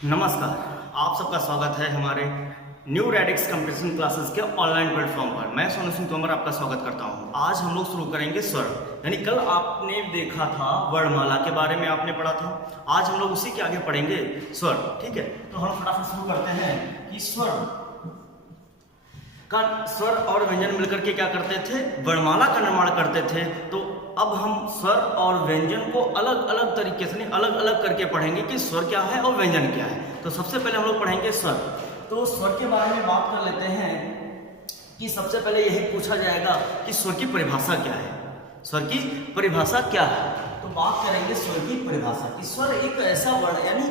नमस्कार, आप सबका स्वागत है हमारे न्यू रेडिक्स कंपटीशन क्लासेस के ऑनलाइन प्लेटफॉर्म पर। मैं सोनू सिंह तोमर आपका स्वागत करता हूं। आज हम लोग शुरू करेंगे स्वर, यानी कल आपने देखा था वर्णमाला के बारे में आपने पढ़ा था। आज हम लोग उसी के आगे पढ़ेंगे स्वर। ठीक है, तो हम फटाफट शुरू करते हैं कि स्वर और व्यंजन मिलकर के क्या करते थे, वर्णमाला का निर्माण करते थे। तो अब हम स्वर और व्यंजन को अलग अलग तरीके से अलग अलग करके पढ़ेंगे कि स्वर क्या है और व्यंजन क्या है। तो सबसे पहले हम लोग पढ़ेंगे स्वर। तो स्वर के बारे में बात कर लेते हैं कि सबसे पहले यही पूछा जाएगा कि स्वर की परिभाषा क्या है। स्वर की परिभाषा क्या है, तो बात करेंगे स्वर की परिभाषा की। स्वर एक ऐसा वर्ण, यानी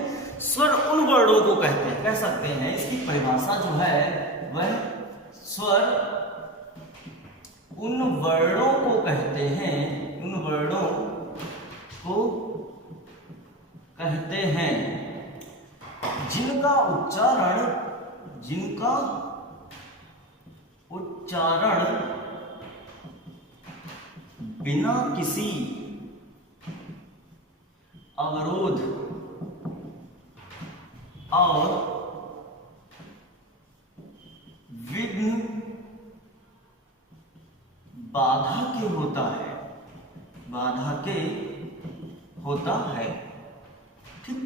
स्वर उन वर्णों को कहते हैं, कह सकते हैं इसकी परिभाषा जो है वह स्वर उन वर्णों को कहते हैं, उन वर्णों को कहते हैं जिनका उच्चारण बिना किसी अवरोध और विघ्न बाधा के होता है। ठीक,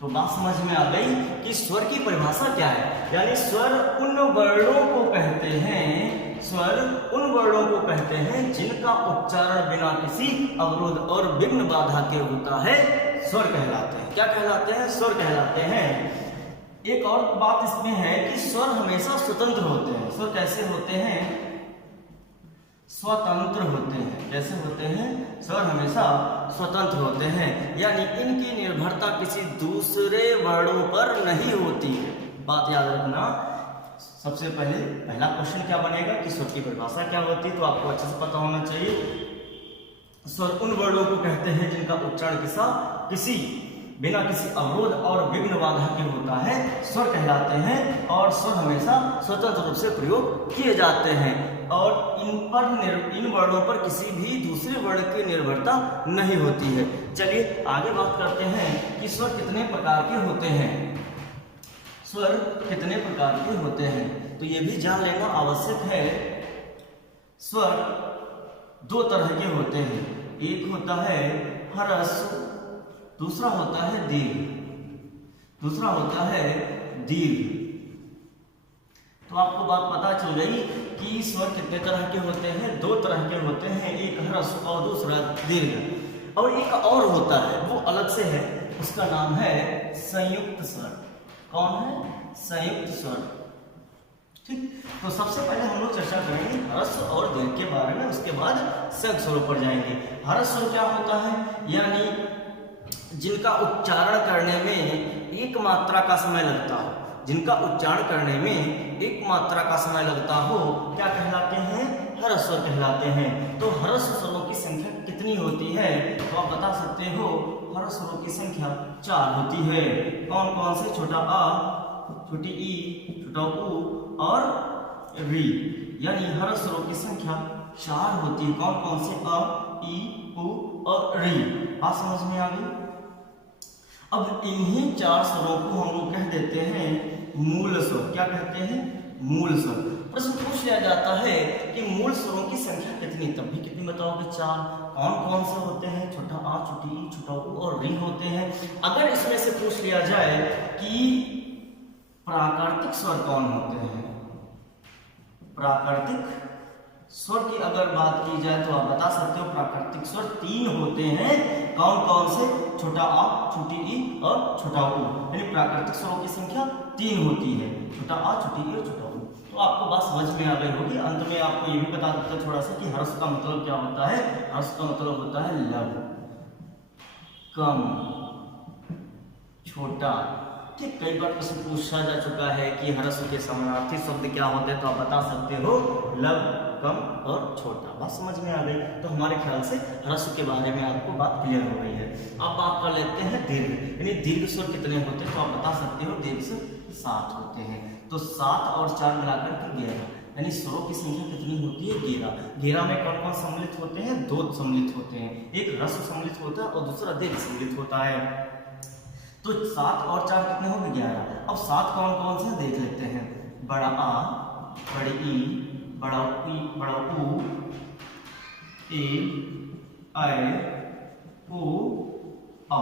तो बात समझ में आ गई कि स्वर की परिभाषा क्या है। यानी स्वर उन वर्णों को कहते हैं, स्वर उन वर्णों को कहते हैं जिनका उच्चारण बिना किसी अवरोध और विघ्न बाधा के होता है, स्वर कहलाते हैं। क्या कहलाते हैं? स्वर कहलाते हैं। एक और बात इसमें है कि स्वर हमेशा स्वतंत्र होते हैं। स्वर कैसे होते हैं? स्वतंत्र होते हैं। कैसे होते हैं? स्वर हमेशा स्वतंत्र होते हैं, यानी इनकी निर्भरता किसी दूसरे वर्णों पर नहीं होती है। बात याद रखना। सबसे पहला क्वेश्चन क्या बनेगा कि स्वर की परिभाषा क्या होती है, तो आपको अच्छे से पता होना चाहिए। स्वर उन वर्णों को कहते हैं जिनका उच्चारण किसी बिना किसी अवरोध और विघ्न बाधा के होता है, स्वर कहलाते हैं। और स्वर हमेशा स्वतंत्र रूप से प्रयोग किए जाते हैं और इन वर्णों पर किसी भी दूसरे वर्ण की निर्भरता नहीं होती है। चलिए आगे बात करते हैं कि स्वर कितने प्रकार के होते हैं। स्वर कितने प्रकार के होते हैं, तो ये भी जान लेना आवश्यक है। स्वर दो तरह के होते हैं। एक होता है ह्रस्व, दूसरा होता है दीर्घ। तो आपको बात पता चल गई कि स्वर कितने तरह के होते हैं। दो तरह के होते हैं, एक ह्रस्व और दूसरा दीर्घ। और एक और होता है, वो अलग से है, उसका नाम है संयुक्त स्वर। कौन है? संयुक्त स्वर। ठीक, तो सबसे पहले हम लोग चर्चा करेंगे ह्रस्व और दीर्घ के बारे में, उसके बाद संयुक्त स्वरों पर जाएंगे। ह्रस्व स्वर क्या होता है? यानी जिनका उच्चारण करने में एक मात्रा का समय लगता हो, जिनका उच्चारण करने में एक मात्रा का समय लगता हो, क्या कहलाते हैं? ह्रस्व स्वर कहलाते हैं। तो ह्रस्व स्वरों की संख्या कितनी होती है, तो आप बता सकते हो। ह्रस्व स्वरों की संख्या 4 होती है। कौन कौन से? छोटा आ, छोटी ई, छोटा ऊ और री, यानी ह्रस्व स्वरों की संख्या 4 होती है। कौन कौन से? अ, ई, ऊ और री। बात समझ में आ गई। अब इन्हीं 4 स्वरों को हम लोग कह देते हैं मूल स्वर। क्या कहते हैं? मूल स्वर। प्रश्न पूछ लिया जाता है कि मूल स्वरों की संख्या कितनी, तब भी कितनी बताओगे? 4। कौन कौन से होते हैं? छोटा आ, छोटी ई, छोटा ऊ और री होते हैं। अगर इसमें से पूछ लिया जाए कि प्राकृतिक स्वर कौन होते हैं, प्राकृतिक स्वर की अगर बात की जाए तो आप बता सकते हो प्राकृतिक स्वर 3 होते हैं। कौन कौन से? छोटा आ, छोटी ई और छोटा ऊ, यानी प्राकृतिक स्वरों की संख्या 3 होती है। छोटा आ, छोटी ई और छोटा ऊ। तो आपको बात समझ में आ गई होगी। अंत में आपको ये भी बता देता थोड़ा सा कि ह्रस्व का मतलब क्या होता है। ह्रस्व का मतलब होता है लघु, कम, छोटा। ठीक, कई बार प्रश्न पूछा जा चुका है कि ह्रस्व के समानार्थी शब्द क्या होते हैं, तो आप बता सकते हो लघु, कम और छोटा। बात समझ में आ गई। तो हमारे ख्याल से ह्रस्व के बारे में आपको बात क्लियर हो गई है। अब बात कर लेते हैं दीर्घ, यानी दीर्घ स्वर कितने होते हैं, तो आप बता सकते हो दीर्घ स्वर 7 होते हैं। तो 7 और 4 मिलाकर के 11, यानी स्वरों की संख्या कितनी होती है? 11। 11 में कौन कौन सम्मिलित होते हैं? 2 सम्मिलित होते हैं, एक ह्रस्व सम्मिलित होता है और दूसरा दीर्घ सम्मिलित होता है। तो 7 और 4 कितने हो गए 11। अब 7 कौन कौन से देख लेते हैं। बड़ा आ, बड़ी ई, बड़ा ई, बड़ा ऊ, ए, ऐ, ओ, औ।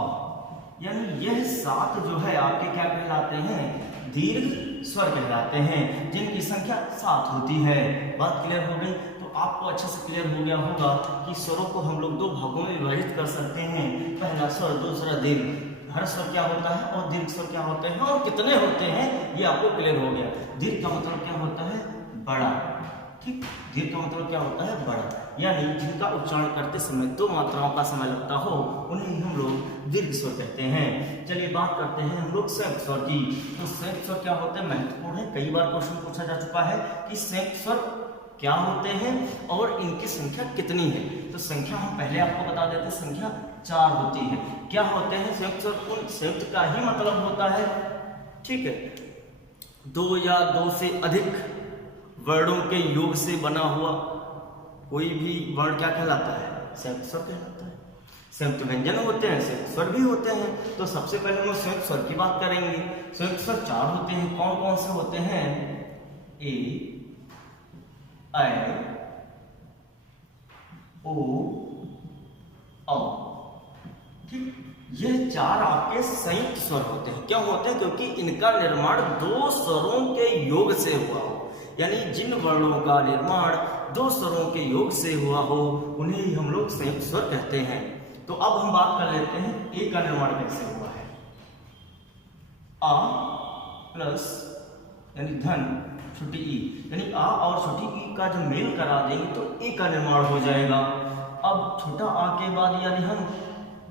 यानी यह 7 जो है आपके क्या कहलाते हैं, दीर्घ स्वर कहलाते हैं, जिनकी संख्या 7 होती है। बात क्लियर हो गई। तो आपको अच्छे से क्लियर हो गया होगा कि स्वरों को हम लोग 2 भागों में विभाजित कर सकते हैं, पहला स्वर, दूसरा दीर्घ। हर स्वर क्या होता है और दीर्घ स्वर क्या होते हैं और कितने होते हैं, ये आपको क्लियर हो गया। दीर्घ का मतलब क्या होता है, बड़ा। ठीक, दीर्घ का मतलब क्या होता है, बड़ा। यानी जिनका उच्चारण करते समय 2 मात्राओं का समय लगता हो, उन्हें हम लोग दीर्घ स्वर कहते हैं। चलिए बात करते हैं हम लोग संयुक्त स्वर की। तो संयुक्त स्वर क्या होते हैं, महत्वपूर्ण है। कई बार क्वेश्चन पूछा जा चुका है कि संयुक्त स्वर क्या होते हैं और इनकी संख्या कितनी है। तो संख्या हम पहले आपको बता देते हैं, संख्या 4 होती है। क्या होते हैं संयुक्त स्वर, उन संयुक्त का ही मतलब होता है, ठीक है, 2 या 2 से अधिक वर्णों के योग से बना हुआ कोई भी वर्ण क्या कहलाता है, संयुक्त स्वर कहलाता है। संयुक्त व्यंजन होते हैं, संयुक्त स्वर भी होते हैं। तो सबसे पहले हम संयुक्त स्वर की बात करेंगे। संयुक्त स्वर 4 होते हैं। कौन कौन से होते हैं, ए, ऐ, ओ, औ। ठीक, ये 4 आपके संयुक्त स्वर होते हैं। क्यों होते हैं, क्योंकि इनका निर्माण 2 स्वरों के योग से हुआ हो। यानी जिन वर्णों का निर्माण 2 स्वरों के योग से हुआ हो, उन्हें ही हम लोग संयुक्त स्वर कहते हैं। तो अब हम बात कर लेते हैं ए का निर्माण कैसे हुआ है। आ प्लस यानी धन छोटी ई, यानी आ और छोटी ई का जब मेल करा देंगे तो ए का निर्माण हो जाएगा। अब छोटा आ के बाद यदि हम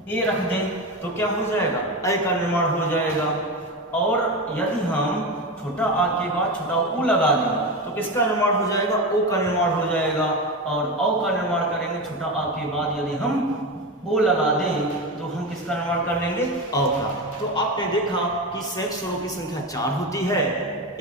ए रख दें तो क्या हो जाएगा, ऐ का निर्माण हो जाएगा। और यदि हम छोटा आ के बाद छोटा ऊ लगा दें तो किसका निर्माण हो जाएगा, ओ का निर्माण हो जाएगा। और औ का निर्माण करेंगे छोटा आ के बाद यदि हम ओ लगा दें तो हम किसका निर्माण कर लेंगे, औ का। तो आपने देखा कि संयुक्त स्वरों की संख्या 4 होती है,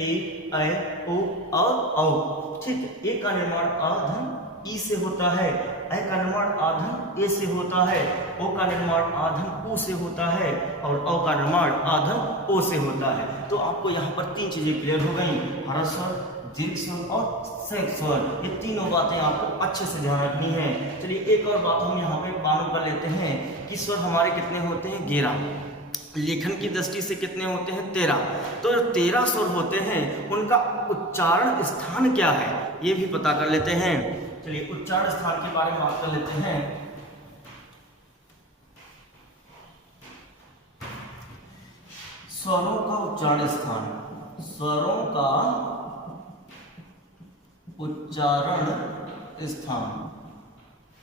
ए, ऐ, ओ, औ। ठीक है, ए का निर्माण आ धन ई से होता है, ऐ का निर्माण आ धन ए से होता है, ओ का निर्माण आ धन ऊ से होता है और औ का निर्माण आ धन ओ से होता है। तो आपको यहाँ पर 3 चीजें क्लियर हो गई, हर स्वर, दीर्घ स्वर और संयुक्त स्वर। ये तीनों बातें आपको अच्छे से ध्यान रखनी है। चलिए एक और बात हम यहाँ पे मालूम कर लेते हैं कि स्वर हमारे कितने होते हैं, 11। लेखन की दृष्टि से कितने होते हैं, 13। तो 13 स्वर होते हैं, उनका उच्चारण स्थान क्या है ये भी पता कर लेते हैं। चलिए उच्चारण स्थान के बारे में बात कर लेते हैं। स्वरों का उच्चारण स्थान, स्वरों का उच्चारण स्थान,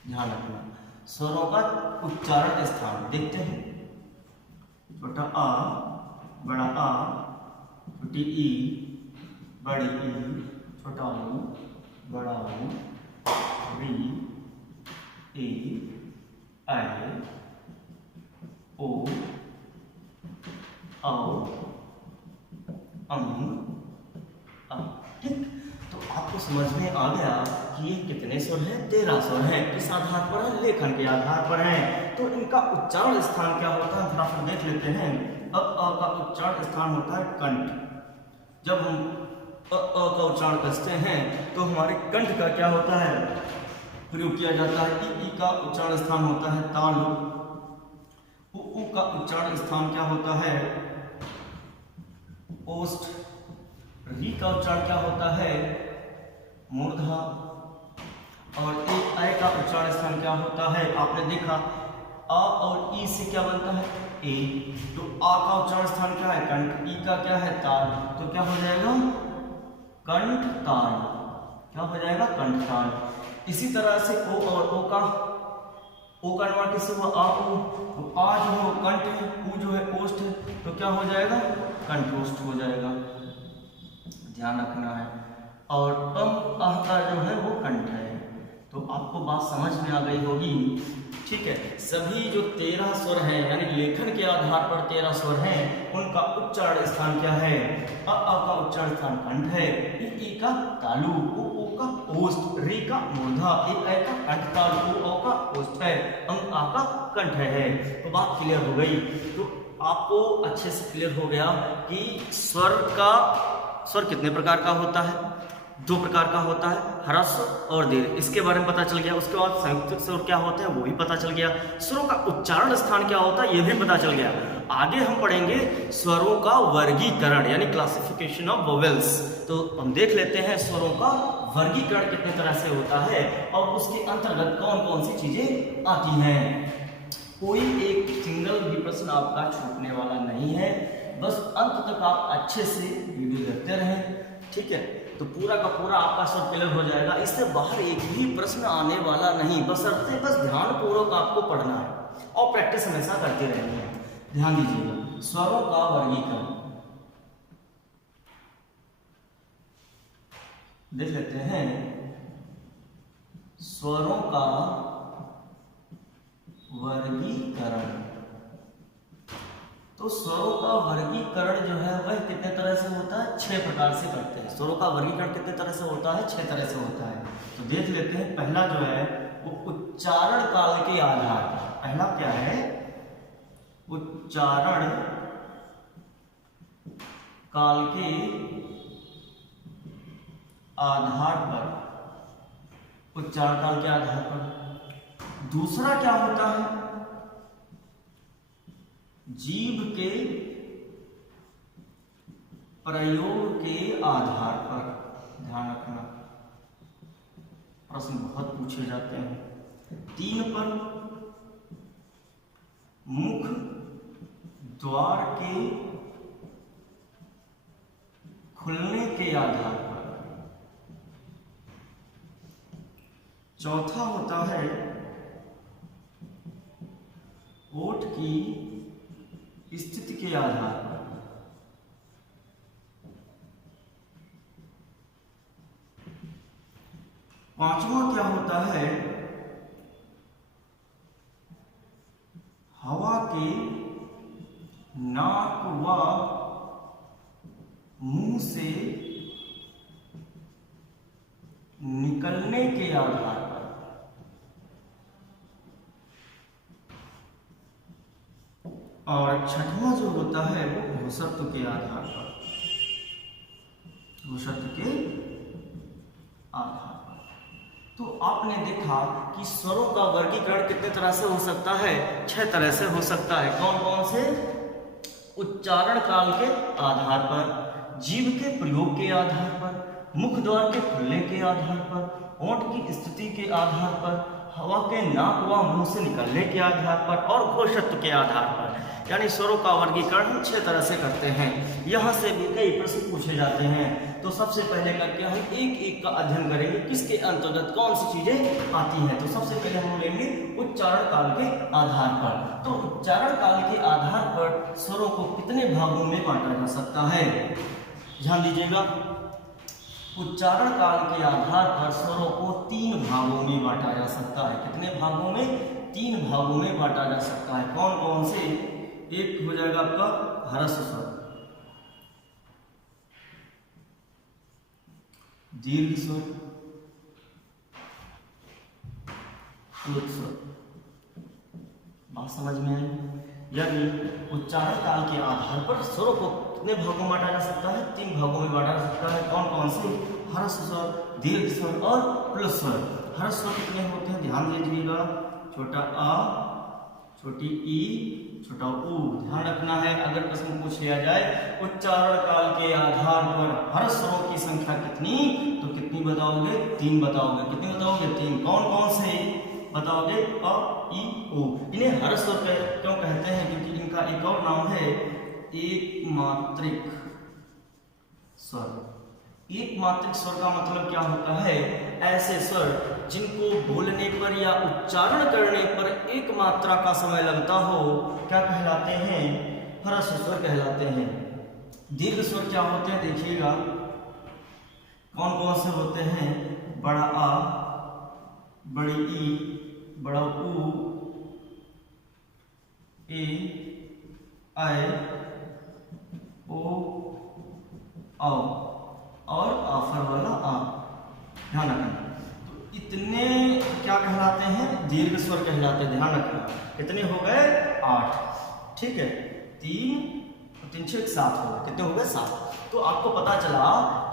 ध्यान रखना, स्वरों का उच्चारण स्थान। देखते हैं, छोटा आ, बड़ा आ, छोटी ई, बड़ी ई, छोटा ऊ, बड़ा ऊ, री, ए, ऐ, ओ, औ, अं। ठीक, तो आपको समझ में आ गया कि ये कितने स्वर हैं, 13 स्वर हैं। किस आधार पर है, लेखन के आधार पर है। तो इनका उच्चारण स्थान क्या होता है, फटाफट देख लेते हैं। अ का उच्चारण स्थान होता है कंठ। जब हम अ का उच्चारण करते हैं तो हमारे कंठ का क्या होता है, प्रयोग किया जाता है। ई का उच्चारण स्थान होता है तालु। उ का उच्चारण स्थान क्या होता है, ओष्ठ। री का उच्चारण क्या होता है, मूर्धा। और ऐ का उच्चारण स्थान क्या होता है, आपने देखा आ और ई से क्या बनता है, ए। तो आ का उच्चारण स्थान क्या है, कंठ। ई का क्या है, ताल। तो क्या हो जाएगा, कंठ ताल। क्या हो जाएगा, कंठ ताल। इसी तरह से ओ और ओ का निर्माण किससे हुआ, आ ऊ। तो आ जो है कंठ है, ऊ जो है ओष्ठ है, तो क्या हो जाएगा, कंठोष्ठ हो जाएगा, ध्यान रखना है। और अह का जो है वो कंठ है। तो आपको बात समझ में आ गई होगी, ठीक है। सभी जो 13 स्वर हैं, यानी लेखन के आधार पर 13 स्वर हैं, उनका उच्चारण स्थान क्या है, अ का उच्चारण स्थान कंठ है, ई का तालु, उ का ओष्ठ, री का मूर्धा, ऐ का कंठ ताल, उ औ का ओष्ठ है, आ का कंठ है। तो बात क्लियर हो गई। तो आपको अच्छे से क्लियर हो गया कि स्वर कितने प्रकार का होता है, 2 प्रकार का होता है, ह्रस्व और दीर्घ, इसके बारे में पता चल गया। उसके बाद संयुक्त स्वर क्या होते हैं वो भी पता चल गया। स्वरों का उच्चारण स्थान क्या होता है ये भी पता चल गया। आगे हम पढ़ेंगे स्वरों का वर्गीकरण यानी क्लासिफिकेशन ऑफ वोवेल्स। तो हम देख लेते हैं स्वरों का वर्गीकरण कितने तरह से होता है और उसके अंतर्गत कौन कौन सी चीजें आती हैं। कोई एक सिंगल भी प्रश्न आपका छूटने वाला नहीं है, बस अंत तक आप अच्छे से वीडियो देखते रहें, ठीक है। तो पूरा का पूरा आपका सब क्लियर हो जाएगा। इससे बाहर एक भी प्रश्न आने वाला नहीं, बशर्ते बस ध्यानपूर्वक आपको पढ़ना है और प्रैक्टिस हमेशा करते रहनी है। ध्यान दीजिएगा, स्वरों का वर्गीकरण देख लेते हैं। स्वरों का वर्गीकरण, तो स्वरों का वर्गीकरण जो है वह कितने तरह से होता है, 6 प्रकार से करते हैं। स्वरों का वर्गीकरण कितने तरह से होता है, 6 तरह से होता है। तो देख लेते हैं। पहला जो है वो उच्चारण काल के आधार पर, पहला क्या है, उच्चारण काल के आधार पर, उच्चारण काल के आधार पर। दूसरा क्या होता है, जीभ के प्रयोग के आधार पर। ध्यान रखना, प्रश्न बहुत पूछे जाते हैं। 3 पर मुख द्वार के खुलने के आधार पर। चौथा होता है ओठ की स्थिति के आधार पर। पांचवा क्या होता है, हवा के नाक व मुंह से निकलने के आधार पर। और छठवां जो होता है वो घोषत्व के आधार पर, घोषत्व के आधार पर। तो आपने देखा कि स्वरों का वर्गीकरण कितने तरह से हो सकता है, 6 तरह से हो सकता है। कौन कौन से, उच्चारण काल के आधार पर, जीभ के प्रयोग के आधार पर, मुख द्वार के खुलने के आधार पर, ओठ की स्थिति के आधार पर, हवा के नाक व मुंह से निकलने के आधार पर और घोषत्व के आधार पर। यानी स्वरों का वर्गीकरण हम 6 तरह से करते हैं। यहाँ से भी कई प्रश्न पूछे जाते हैं। तो सबसे पहले करके हम एक एक का अध्ययन करेंगे, किसके अंतर्गत कौन सी चीजें आती हैं। तो सबसे पहले हम लेंगे उच्चारण काल के आधार पर। तो उच्चारण काल के आधार पर स्वरों को कितने भागों में बांटा जा सकता है, ध्यान दीजिएगा। उच्चारण काल के आधार पर स्वरों को 3 भागों में बांटा जा सकता है। कितने भागों में, 3 भागों में बांटा जा सकता है। कौन कौन से, एक हो जाएगा आपका ह्रस्व स्वर, दीर्घ स्वर, प्लुत स्वर। बात समझ में आई। यानी उच्चारण काल के आधार पर स्वरों को कितने भागों में बांटा जा सकता है, 3 भागों में बांटा जा सकता है। कौन कौन से, ह्रस्व स्वर, दीर्घ स्वर और प्लुत स्वर। ह्रस्व स्वर कितने होते हैं, ध्यान दीजिएगा। छोटा आ, छोटी ई, छोटा ऊ। ध्यान रखना है, अगर प्रश्न पूछ लिया जाए उच्चारण काल के आधार पर ह्रस्व स्वरों की संख्या कितनी, तो कितनी बताओगे, 3 बताओगे। कितनी बताओगे, 3। कौन कौन से बताओगे, अ, ई, ऊ। इन्हें ह्रस्व स्वर क्यों कहते हैं, क्योंकि इनका एक और नाम है एक मात्रिक स्वर। एक मात्रिक स्वर का मतलब क्या होता है, ऐसे स्वर जिनको बोलने पर या उच्चारण करने पर एक मात्रा का समय लगता हो, क्या कहलाते हैं, ह्रस्व स्वर कहलाते हैं। दीर्घ स्वर क्या होते हैं, देखिएगा कौन कौन से होते हैं, बड़ा आ, बड़ी ई, बड़ा ऊ, ए, ऐ, ओ, औ और आखिर वाला आ। ध्यान रखना। तो इतने क्या कहलाते हैं, दीर्घ स्वर कहलाते हैं। ध्यान रखना, कितने हो गए, 8। ठीक है। 3 और 3 6 7 हो गए। कितने हो गए? 7। तो आपको पता चला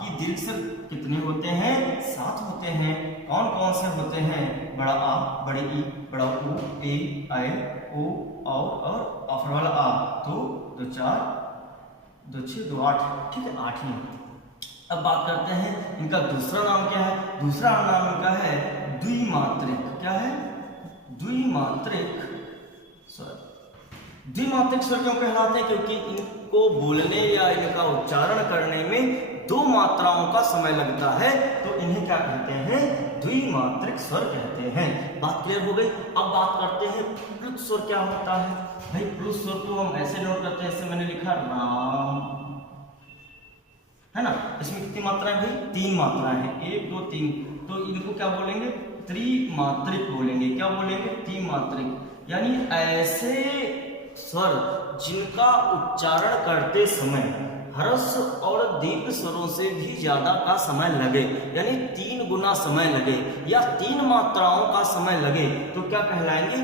कि दीर्घ स्वर कितने होते हैं? 7 होते हैं। कौन कौन से होते हैं? बड़ा आ, बड़े ई, बड़ा ऊ, ए, ऐ, ओ, और ऑफर वाला आ। तो 2 4 2 6 2 8, ठीक है, 8 ही। अब बात करते हैं इनका दूसरा नाम क्या है? दूसरा नाम इनका है द्विमात्रिक। क्या है? द्विमात्रिक स्वर। द्विमात्रिक स्वर क्यों कहलाते हैं? क्योंकि इनको बोलने या इनका उच्चारण करने में 2 मात्राओं का समय लगता है, तो इन्हें क्या कहते हैं? द्विमात्रिक स्वर कहते हैं। बात क्लियर हो गई। अब बात करते हैं प्लुत स्वर क्या होता है। भाई प्लुत स्वर को हम ऐसे नोट करते हैं, जैसे मैंने लिखा राम, है ना। इसमें कितनी मात्राएं भाई? 3 मात्राएं हैं, 1 2 3। तो इनको क्या बोलेंगे? त्रिमात्रिक बोलेंगे। क्या बोलेंगे? त्रिमात्रिक। यानी ऐसे स्वर जिनका उच्चारण करते समय ह्रस्व और दीर्घ स्वरों से भी ज्यादा का समय लगे, यानी 3 गुना समय लगे या 3 मात्राओं का समय लगे, तो क्या कहलाएंगे?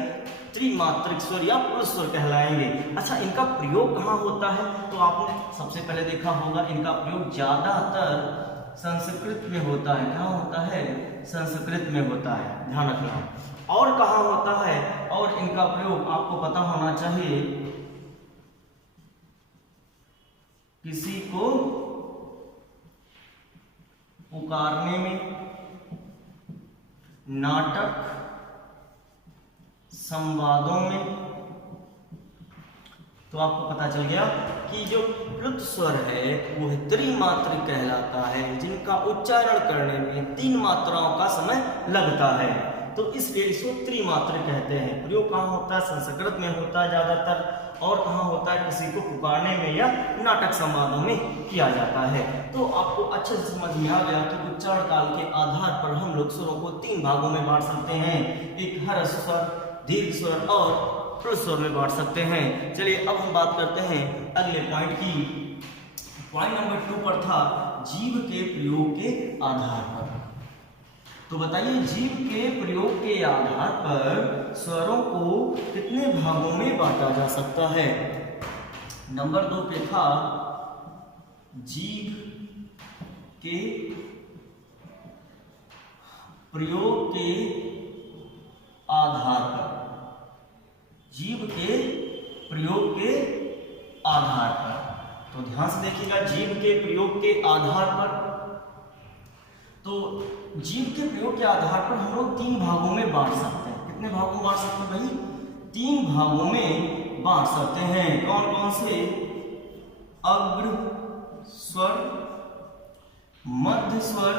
त्रिमात्रिक स्वर या प्लुत स्वर कहलाएंगे। अच्छा, इनका प्रयोग कहाँ होता है? तो आपने सबसे पहले देखा होगा, इनका प्रयोग ज्यादातर संस्कृत में होता है। कहाँ होता है? संस्कृत में होता है, ध्यान रखना। और कहाँ होता है? और इनका प्रयोग आपको पता होना चाहिए, किसी को पुकारने में, नाटक संवादों में। तो आपको पता चल गया कि जो प्लुत स्वर है वो त्रिमात्रिक कहलाता है, जिनका उच्चारण करने में 3 मात्राओं का समय लगता है, तो इसलिए इसको त्रिमात्रिक कहते हैं। प्रयोग कहाँ होता है? संस्कृत में होता है ज्यादातर। और कहाँ होता है? किसी को पुकारने में या नाटक संवादों में किया जाता है। तो आपको अच्छे से समझ में आ गया कि उच्चारण काल के आधार पर हम लोग स्वरों को 3 भागों में बांट सकते हैं। एक ह्रस्व स्वर, दीर्घ स्वर और प्लुत स्वर में बांट सकते हैं। चलिए अब हम बात करते हैं अगले पॉइंट की। पॉइंट नंबर 2 पर था जीव के प्रयोग के आधार पर। तो बताइए, जीव के प्रयोग के आधार पर स्वरों को कितने भागों में बांटा जा सकता है? नंबर 2 पे था जीव के प्रयोग के आधार पर। जीव के प्रयोग के आधार पर, तो ध्यान से देखिएगा, जीव के प्रयोग के आधार पर। तो जीव के प्रयोग के आधार पर हम लोग 3 भागों में बांट सकते हैं। कितने भागों में बांट सकते हैं भाई? 3 भागों में बांट सकते हैं। कौन कौन से? अग्र स्वर, मध्य स्वर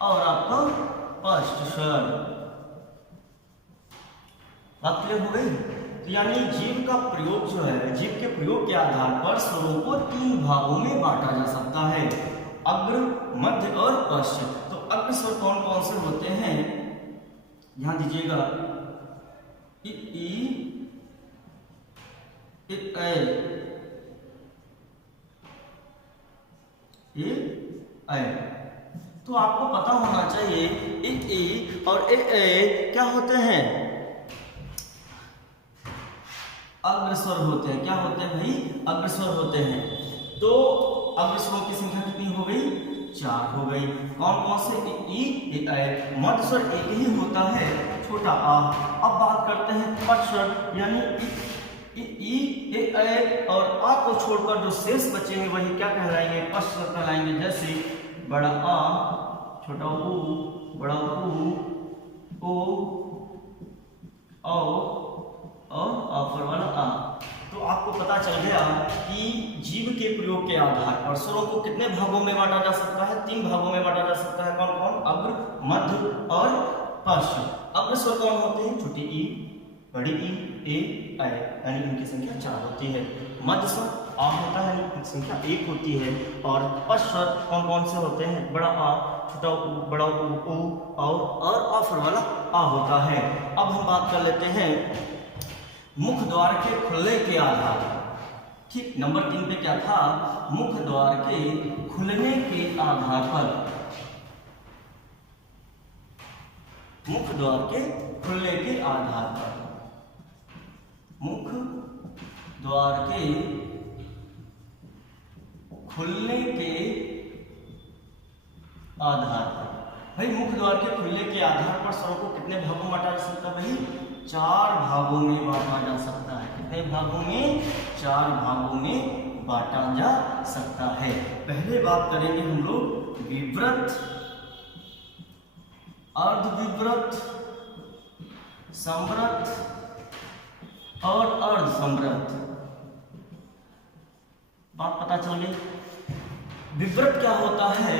और आपका पश्च स्वर। बात क्लियर हो गई? तो यानी जीव का प्रयोग जो है, जीव के प्रयोग के आधार पर स्वरों को 3 भागों में बांटा जा सकता है, अग्र, मध्य और पश्च। तो अग्र स्वर कौन कौन से होते हैं? ध्यान दीजिएगा, इ, ऐ, ऐ। तो आपको पता होना चाहिए इ और ए क्या होते हैं? अग्रस्वर होते हैं। क्या होते हैं भाई? अग्रस्वर होते हैं। तो अग्रस्वरों की संख्या कितनी हो गई? 4 हो गई। कौन कौन से? ई, ऐ। मध्य स्वर एक ही होता है, छोटा आ। अब बात करते हैं पश्च स्वर, यानी ई, ऐ और आ को छोड़कर जो शेष बचेंगे वही क्या कहलाएंगे? पश्च स्वर कहलाएंगे। जैसे बड़ा आ, छोटा ऊ, बड़ा ऊ, ओ, और ऑफर वाला आ। तो आपको पता चल गया कि जीव के प्रयोग के आधार पर स्वरों को कितने भागों में बांटा जा सकता है? 3 भागों में बांटा जा सकता है। कौन कौन? अग्र, मध्य और पश्च। अग्र स्वर कौन होते हैं? छोटी ई, बड़ी ई, ए, ऐ, यानी इनकी संख्या 4 होती है। मध्य स्वर आ होता है, इनकी संख्या 1 होती है। और पश्च स्वर कौन कौन से होते हैं? बड़ा आ, छोटा ऊ, बड़ा ऊ, और ऑफर वाला आ होता है। अब हम बात कर लेते हैं मुख द्वार के खुलने के आधार पर। ठीक, नंबर 3 पे क्या था? मुख द्वार के खुलने के आधार पर। मुख द्वार के खुलने के आधार पर। मुख द्वार के खुलने के आधार पर। भाई मुख द्वार के खुलने के आधार पर स्वरों को कितने भागों में बांटा जा सकता है? भाई 4 भागों में बांटा जा सकता है। कितने भागों में? 4 भागों में बांटा जा सकता है। पहले बात करेंगे हम लोग विवृत, अर्धविवृत, संवृत और अर्धसंवृत। बात पता चल गई। विवृत क्या होता है?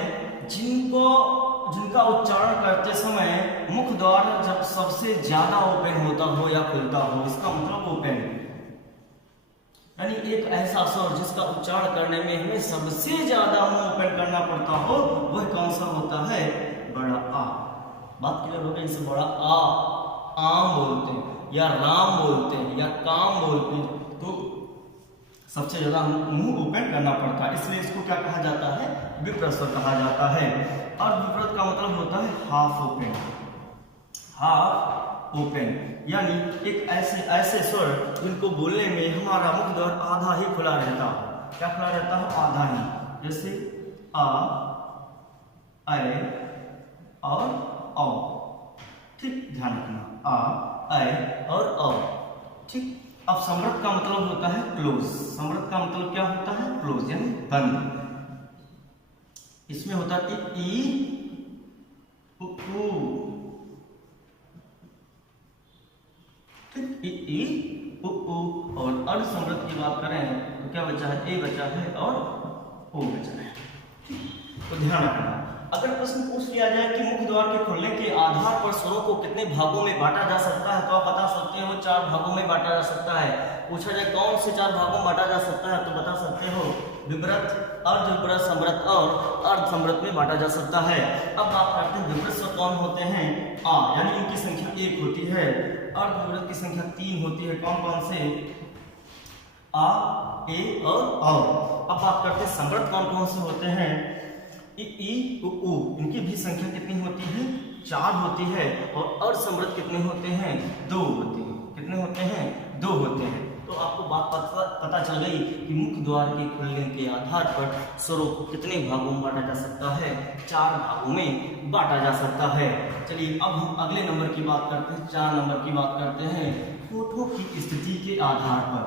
जिनका उच्चारण करते समय मुख द्वार जब सबसे ज्यादा ओपन होता हो या खुलता हो, इसका मतलब ओपन, यानी एक ऐसा स्वर जिसका उच्चारण करने में हमें सबसे ज्यादा मुंह ओपन करना पड़ता हो, वह कौन सा होता है? बड़ा आ। बात क्लियर हो गई? इसे बड़ा आ, आम बोलते हैं या राम बोलते हैं या काम बोलते हैं, तो सबसे ज्यादा मुंह ओपन करना पड़ता है, इसलिए इसको क्या कहा जाता है? विवृत स्वर कहा जाता है। और विवृत का मतलब होता है हाफ ओपन, हाफ ओपन, यानी एक ऐसे स्वर जिनको बोलने में हमारा मुख द्वार आधा ही खुला रहता हो। क्या खुला रहता हो? आधा ही। जैसे आ, ऐ और औ। ठीक, ध्यान रखना, आ, ऐ और औ। ठीक। अब संवृत का मतलब होता है क्लोज। संवृत का मतलब क्या होता है? क्लोज, यानी बंद। इसमें होता है ई, उ, ठीक, ई, उ, और अर्धसंवृत की बात करें तो क्या बचा है? ए बचा है और ओ बचा है। ठीक, तो ध्यान रखना। अगर प्रश्न पूछ लिया जाए कि मुख द्वार के खुलने के आधार पर स्वरों को कितने भागों में बांटा जा सकता है, तो आप बता सकते हो 4 भागों में बांटा जा सकता है। पूछा जाए कौन से 4 भागों में बांटा जा सकता है, तो बता सकते हो विवृत, अर्धविवृत, संवृत और अर्धसंवृत में बांटा जा सकता है। अब बात करते हैं विवृत स्वर कौन होते हैं? आ, यानी इनकी संख्या 1 होती है। अर्धविवृत की संख्या 3 होती है। कौन कौन से? आ, ए और औ। अब बात करते हैं संवृत कौन कौन से होते हैं? ई, उ, इनकी भी संख्या कितनी होती है? 4 होती है। और अर्धसंवृत कितने होते हैं? 2 होते हैं। कितने होते हैं? 2 होते हैं। तो आपको बात पता चल गई कि मुख द्वार के खुलने के आधार पर स्वरों को कितने भागों में बांटा जा सकता है? 4 भागों में बांटा जा सकता है। चलिए अब हम अगले नंबर की बात करते हैं। 4 नंबर की बात करते हैं होठों की स्थिति के आधार पर।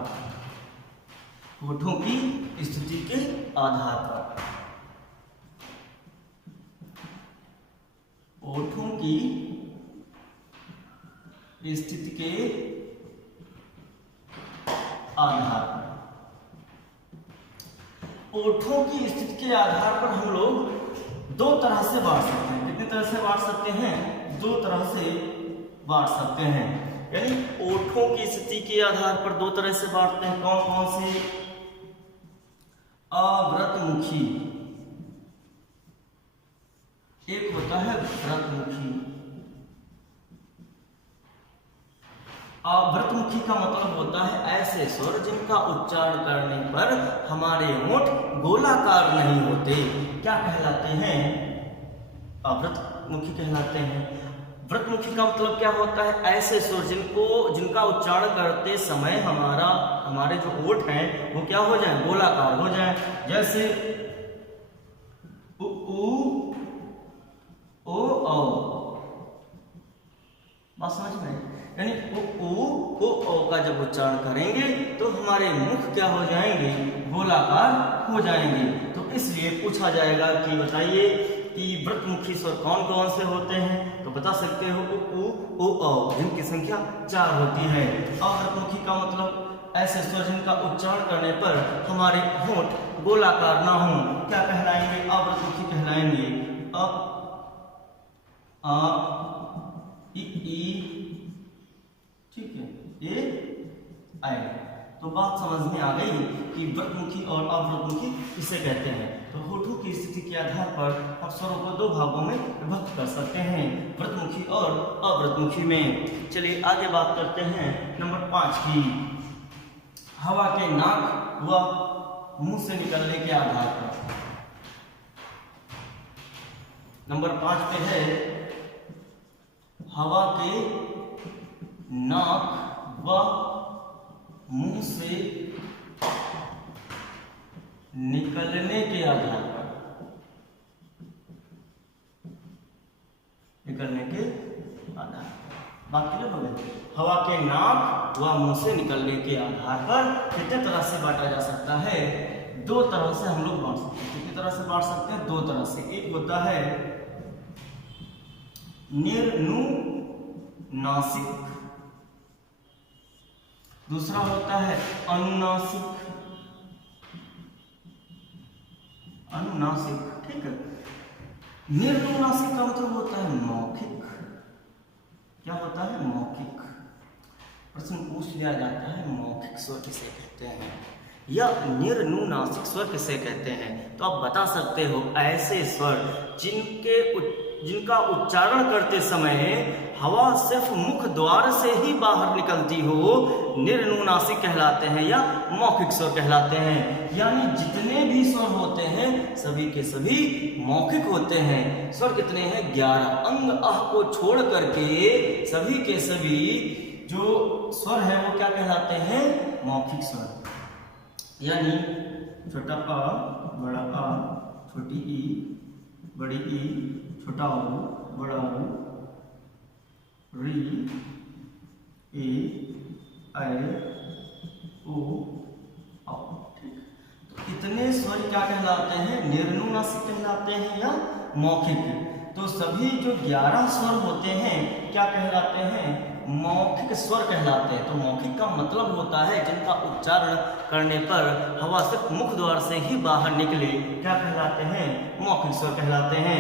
होठों की स्थिति के आधार पर, होठों की स्थिति के आधार पर, होठों की स्थिति के आधार पर हम लोग 2 तरह से बांट सकते हैं। कितनी तरह से बांट सकते हैं? 2 तरह से बांट सकते हैं। यानी होठों की स्थिति के आधार पर 2 तरह से बांटते हैं। कौन कौन से? अव्रतमुखी, एक होता है व्रतमुखी। अव्रतमुखी का मतलब होता है ऐसे स्वर जिनका उच्चारण करने पर हमारे होंठ गोलाकार नहीं होते। क्या कहलाते हैं? अव्रतमुखी कहलाते हैं। व्रतमुखी का मतलब क्या होता है? ऐसे स्वर जिनका उच्चारण करते समय हमारे जो होंठ हैं वो क्या हो जाए? गोलाकार हो जाए। जैसे उ, ओ, औ। बात समझ में? यानी ओ का जब उच्चारण करेंगे तो हमारे मुख क्या हो जाएंगे? गोलाकार हो जाएंगे। तो इसलिए पूछा जाएगा कि बताइए कि व्रतमुखी स्वर कौन कौन से होते हैं, तो बता सकते हो ओ, औ, जिनकी संख्या 4 होती है। अव्रतमुखी का मतलब ऐसे स्वर जिनका उच्चारण करने पर हमारे होंठ गोलाकार ना हो, क्या कहलाएंगे? अव्रतमुखी कहलाएंगे। आ, ई, ठीक है, ए, आई। तो बात समझ में आ गई कि व्रतमुखी और अव्रतमुखी किसे कहते हैं। तो होठों की स्थिति के आधार पर हम स्वरों को 2 भागों में विभक्त कर सकते हैं, व्रतमुखी और अव्रतमुखी में। चलिए आगे बात करते हैं नंबर 5 की, हवा के नाक व मुंह से निकलने के आधार पर। नंबर 5 पे है हवा के नाक व मुंह से निकलने के आधार पर, बात क्लियर हो गई। हवा के नाक व मुंह से निकलने के आधार पर कितने तरह से बांटा जा सकता है? दो तरह से हम लोग बांट सकते हैं। कितनी तरह से बांट सकते हैं? दो तरह से। एक होता है निर्नुनासिक, दूसरा होता है अनुनासिक। ठीक है। निर्नुनासिक का मतलब होता है मौखिक। क्या होता है? मौखिक। प्रश्न पूछ लिया जाता है मौखिक स्वर किसे कहते हैं या निर्नुनासिक स्वर किसे कहते हैं, तो आप बता सकते हो ऐसे स्वर जिनका उच्चारण करते समय हवा सिर्फ मुख द्वार से ही बाहर निकलती हो, निर्नुनासिक कहलाते हैं या मौखिक स्वर कहलाते हैं। यानी जितने भी स्वर होते हैं सभी के सभी मौखिक होते हैं। स्वर कितने हैं? 11। अंग आह को छोड़ करके सभी के सभी जो स्वर है वो क्या कहलाते हैं? मौखिक स्वर। यानी छोटा अ, बड़ा आ, छोटी ई, बड़ी ई, छोटा ऊ, बड़ा ऊ, री, ए, ऐ, ओ, औ। ठीक। तो इतने स्वर क्या कहलाते हैं? निर्नुनासिक कहलाते हैं या मौखिक। तो सभी जो 11 स्वर होते हैं क्या कहलाते हैं? मौखिक स्वर कहलाते हैं। तो मौखिक का मतलब होता है जिनका उच्चारण करने पर हवा सिर्फ मुख द्वार से ही बाहर निकले, क्या कहलाते हैं? मौखिक स्वर कहलाते हैं।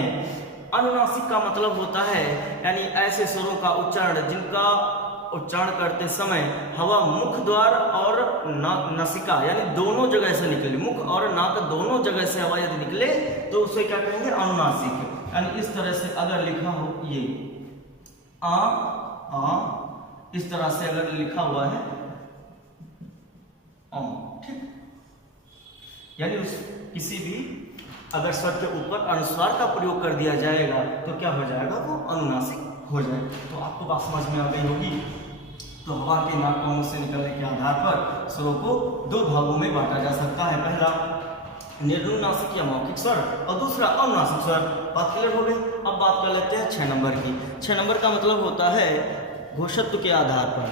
अनुनासिक का मतलब होता है यानी ऐसे स्वरों का उच्चारण जिनका उच्चारण करते समय हवा मुख द्वार और नासिका यानी दोनों जगह से निकले, मुख और नाक दोनों जगह से हवा यदि निकले तो उसे क्या कहेंगे? अनुनासिक। यानी इस तरह से अगर लिखा हो ये आ, इस तरह से अगर लिखा हुआ है ठीक। यानी उस किसी भी अगर स्वर के ऊपर अनुस्वार का प्रयोग कर दिया जाएगा तो क्या हो जाएगा? वो अनुनासिक हो जाएगा। तो आपको बात समझ में आ गई होगी। तो हवा के नाक और मुंह से निकलने के आधार पर स्वरों को दो भागों में बांटा जा सकता है। पहला निर्नुनासिक या मौखिक स्वर और दूसरा अनुनासिक स्वर। बात क्लियर हो गई। अब बात कर लेते हैं 6 नंबर की। 6 नंबर का मतलब होता है घोषत्व के आधार पर।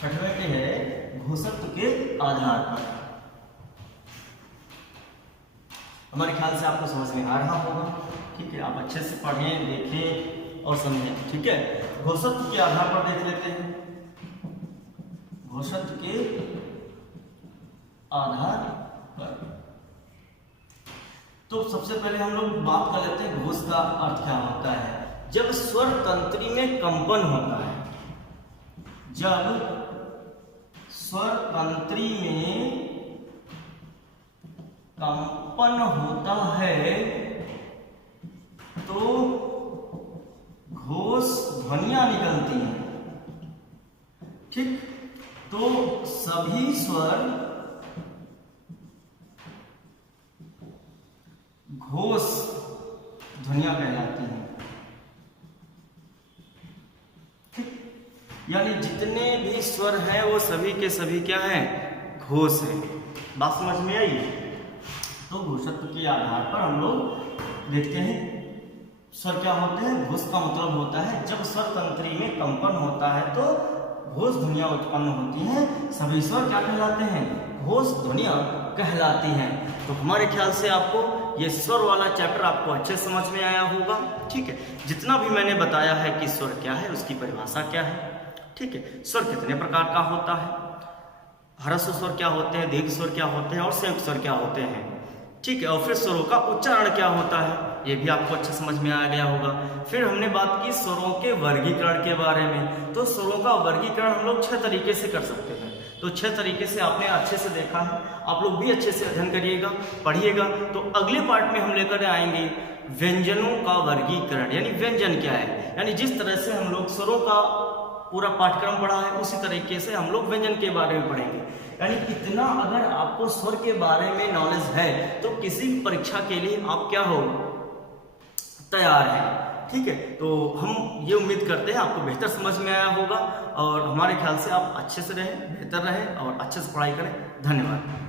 6वें के है घोषत्व के आधार पर। हमारे ख्याल से आपको समझ में आ रहा होगा। ठीक है, आप अच्छे से पढ़ें, देखें और समझें। ठीक है, घोषत्व के आधार पर देख लेते हैं। घोषत्व के आधार पर तो सबसे पहले हम लोग बात कर लेते हैं घोष का अर्थ क्या होता है। जब स्वर तंत्री में कंपन होता है, जब स्वर तंत्री में कंपन होता है तो घोष ध्वनियां निकलती हैं। ठीक, तो सभी स्वर घोष ध्वनियां कहलाती हैं। ठीक, यानी जितने भी स्वर हैं वो सभी के सभी क्या हैं? घोष हैं। बात समझ में आई? तो घोषत्व के आधार पर हम लोग देखते हैं स्वर क्या होते हैं। घोष का मतलब होता है जब स्वर तंत्री में कंपन होता है तो घोष ध्वनियां उत्पन्न होती हैं। सभी स्वर क्या कहलाते हैं? घोष ध्वनियां कहलाती हैं। तो हमारे ख्याल से आपको ये स्वर वाला चैप्टर आपको अच्छे समझ में आया होगा। ठीक है, जितना भी मैंने बताया है कि स्वर क्या है, उसकी परिभाषा क्या है। ठीक है, स्वर कितने प्रकार का होता है, ह्रस्व स्वर क्या होते हैं, दीर्घ स्वर क्या होते हैं और संयुक्त स्वर क्या होते हैं। ठीक है, और फिर स्वरों का उच्चारण क्या होता है, ये भी आपको अच्छे समझ में आ गया होगा। फिर हमने बात की स्वरों के वर्गीकरण के बारे में। तो स्वरों का वर्गीकरण हम लोग 6 तरीके से कर सकते हैं। तो 6 तरीके से आपने अच्छे से देखा है, आप लोग भी अच्छे से अध्ययन करिएगा, पढ़िएगा। तो अगले पार्ट में हम लेकर आएंगे व्यंजनों का वर्गीकरण। यानी व्यंजन क्या है, यानी जिस तरह से हम लोग स्वरों का पूरा पाठ्यक्रम पढ़ा है उसी तरीके से हम लोग व्यंजन के बारे में पढ़ेंगे। यानी इतना अगर आपको स्वर के बारे में नॉलेज है तो किसी भी परीक्षा के लिए आप क्या हो? तैयार है। ठीक है, तो हम ये उम्मीद करते हैं आपको बेहतर समझ में आया होगा और हमारे ख्याल से आप अच्छे से रहें, बेहतर रहें और अच्छे से पढ़ाई करें। धन्यवाद।